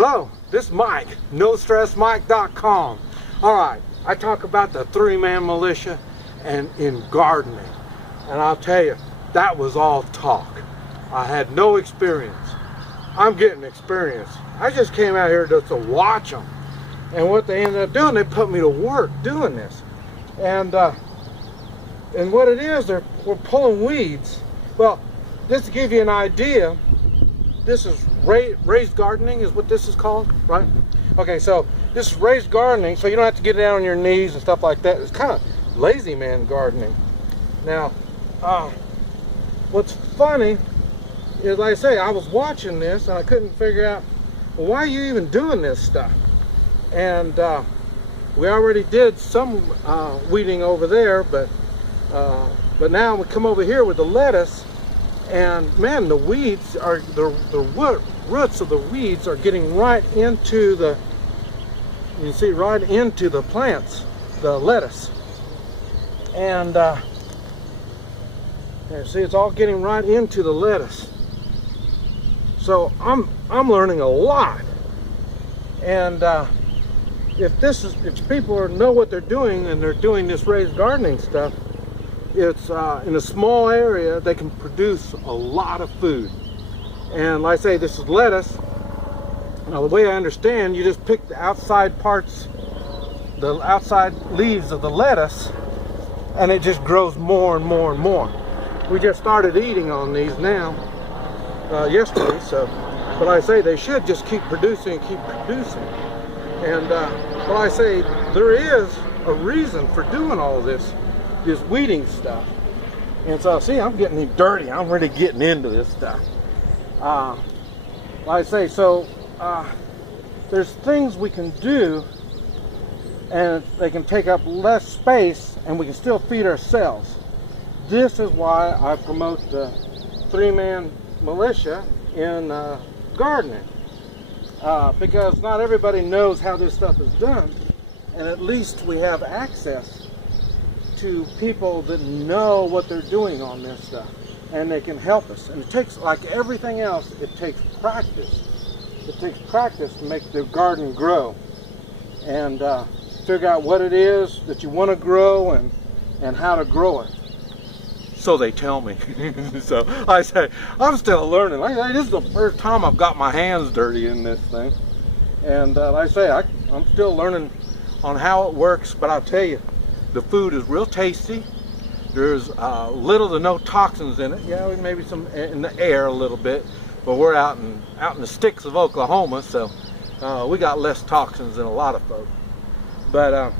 Hello, this is Mike, NoStressMike.com. Alright, I talk about the three-man militia and in gardening. And I'll tell you, that was all talk. I had no experience. I'm getting experience. I just came out here just to watch them. And what they ended up doing, they put me to work doing this. And what it is, we're pulling weeds. Well, just to give you an idea, this is raised gardening is what this is called, right? Okay, so this is raised gardening, so you don't have to get down on your knees and stuff like that. It's kind of lazy man gardening. Now, what's funny is, like I say, I was watching this and I couldn't figure out, well, why are you even doing this stuff? And we already did some weeding over there, but now we come over here with the lettuce. And man, the weeds are, the roots of the weeds are getting right into the, you see, right into the plants, the lettuce. And see, it's all getting right into the lettuce. So I'm learning a lot. And if people know what they're doing and they're doing this raised gardening stuff, it's in a small area they can produce a lot of food. And like I say, this is lettuce. Now the way I understand, you just pick the outside parts, the outside leaves of the lettuce, and it just grows more and more and more. We just started eating on these now yesterday, so but like I say, they should just keep producing and keep producing. And well, I say there is a reason for doing all this weeding stuff. And so see, I'm getting dirty. I'm really getting into this stuff. Like I say, so there's things we can do and they can take up less space and we can still feed ourselves. This is why I promote the three-man militia in gardening, because not everybody knows how this stuff is done, and at least we have access to people that know what they're doing on this stuff, and they can help us. And it takes, like everything else, it takes practice. It takes practice to make the garden grow, and figure out what it is that you want to grow and how to grow it. So they tell me. So I say, I'm still learning. Like, this is the first time I've got my hands dirty in this thing, and like I say, I'm still learning on how it works. But I'll tell you, the food is real tasty. There's little to no toxins in it. Yeah, maybe some in the air a little bit, but we're out in the sticks of Oklahoma, so we got less toxins than a lot of folks. But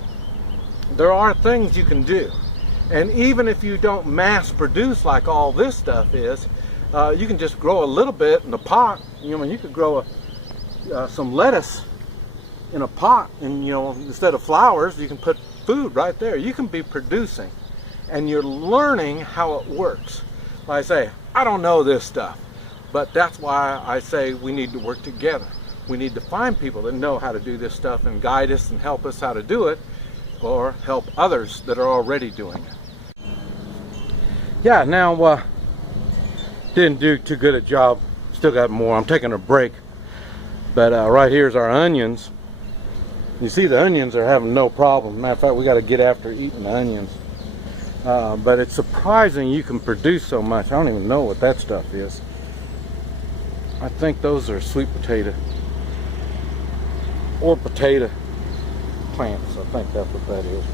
there are things you can do, and even if you don't mass produce like all this stuff is, you can just grow a little bit in a pot. You know, you could grow some lettuce in a pot, and you know, instead of flowers, you can put food right there. You can be producing, and you're learning how it works. Like I say, I don't know this stuff, but that's why I say we need to work together. We need to find people that know how to do this stuff and guide us and help us how to do it, or help others that are already doing it. Yeah, now didn't do too good a job. Still got more. I'm taking a break, but right here's our onions. You see, the onions are having no problem. Matter of fact, we got to get after eating the onions. But it's surprising you can produce so much. I don't even know what that stuff is. I think those are sweet potato or potato plants. I think that's what that is,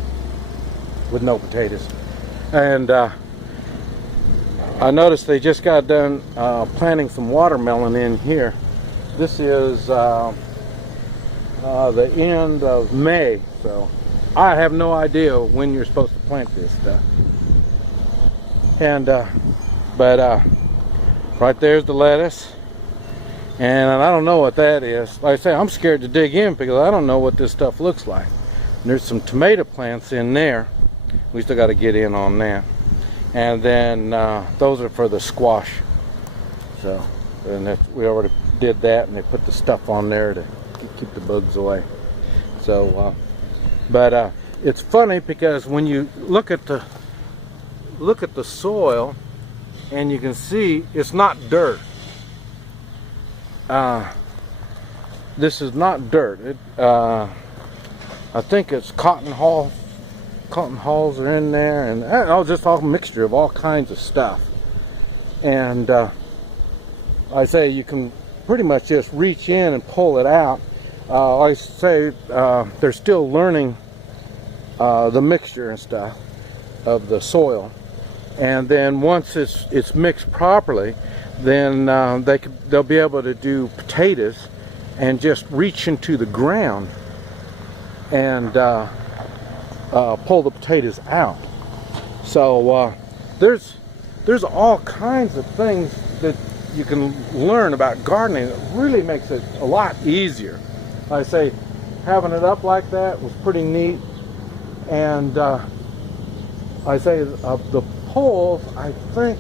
with no potatoes. And I noticed they just got done planting some watermelon in here. This is the end of May, so I have no idea when you're supposed to plant this stuff. And but right there's the lettuce, and I don't know what that is. Like I say, I'm scared to dig in because I don't know what this stuff looks like. And there's some tomato plants in there. We still got to get in on that. And then those are for the squash. So, and we already did that, and they put the stuff on there to keep the bugs away. So but it's funny because when you look at the soil, and you can see it's not dirt. this is not dirt. I think it's cotton hulls. Cotton hulls are in there, and just all mixture of all kinds of stuff. And I say you can pretty much just reach in and pull it out. I say they're still learning the mixture and stuff of the soil, and then once it's mixed properly, then they'll be able to do potatoes and just reach into the ground and pull the potatoes out. So there's all kinds of things that you can learn about gardening that really makes it a lot easier. I say having it up like that was pretty neat. And I say the poles, I think,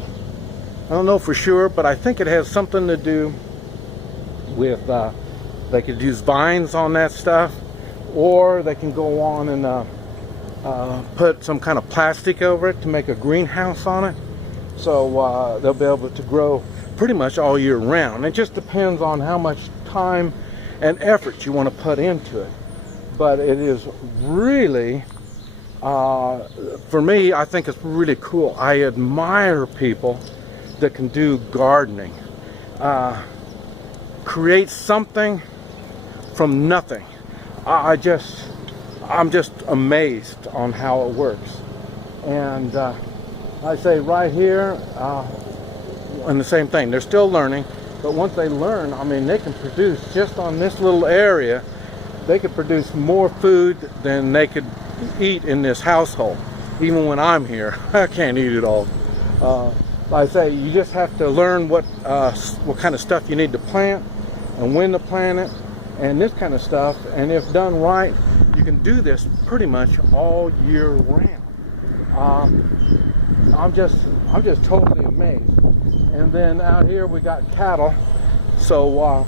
I don't know for sure, but I think it has something to do with they could use vines on that stuff, or they can go on and put some kind of plastic over it to make a greenhouse on it. So they'll be able to grow pretty much all year round. It just depends on how much time and effort you want to put into it. But it is really, for me, I think it's really cool. I admire people that can do gardening. Create something from nothing. I'm just amazed on how it works. And I say right here, and the same thing, they're still learning, but once they learn, I mean, they can produce just on this little area, they could produce more food than they could eat in this household. Even when I'm here, I can't eat it all. I say you just have to learn what kind of stuff you need to plant and when to plant it and this kind of stuff, and if done right, you can do this pretty much all year round. I'm just totally amazed. And then out here we got cattle, so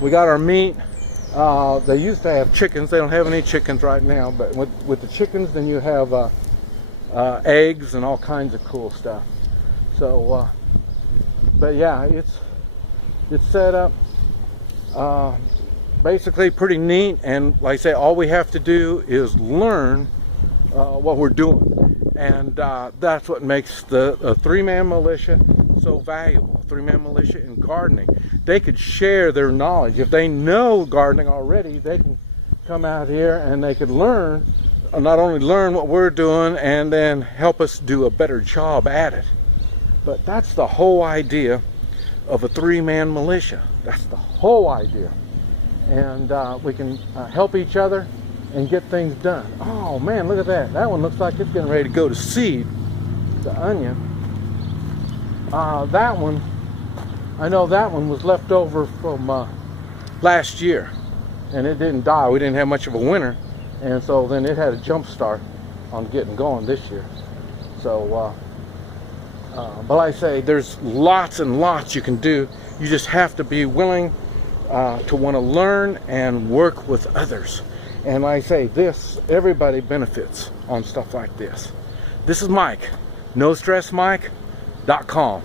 we got our meat. They used to have chickens. They don't have any chickens right now, but with the chickens, then you have eggs and all kinds of cool stuff. So but yeah, it's set up basically pretty neat, and like I say, all we have to do is learn what we're doing, and that's what makes the three-man militia so valuable. Three-man militia in gardening, they could share their knowledge. If they know gardening already, they can come out here and they could learn, not only learn what we're doing and then help us do a better job at it. But that's the whole idea of a three-man militia. That's the whole idea. And we can help each other and get things done. Oh man, look at that. That one looks like it's getting ready to go to seed, the onion. That one, I know that one was left over from last year, and it didn't die. We didn't have much of a winter, and so then it had a jump start on getting going this year. So but like I say, there's lots and lots you can do. You just have to be willing to want to learn and work with others. And like I say, everybody benefits on stuff like this. This is Mike, NoStressMike.com.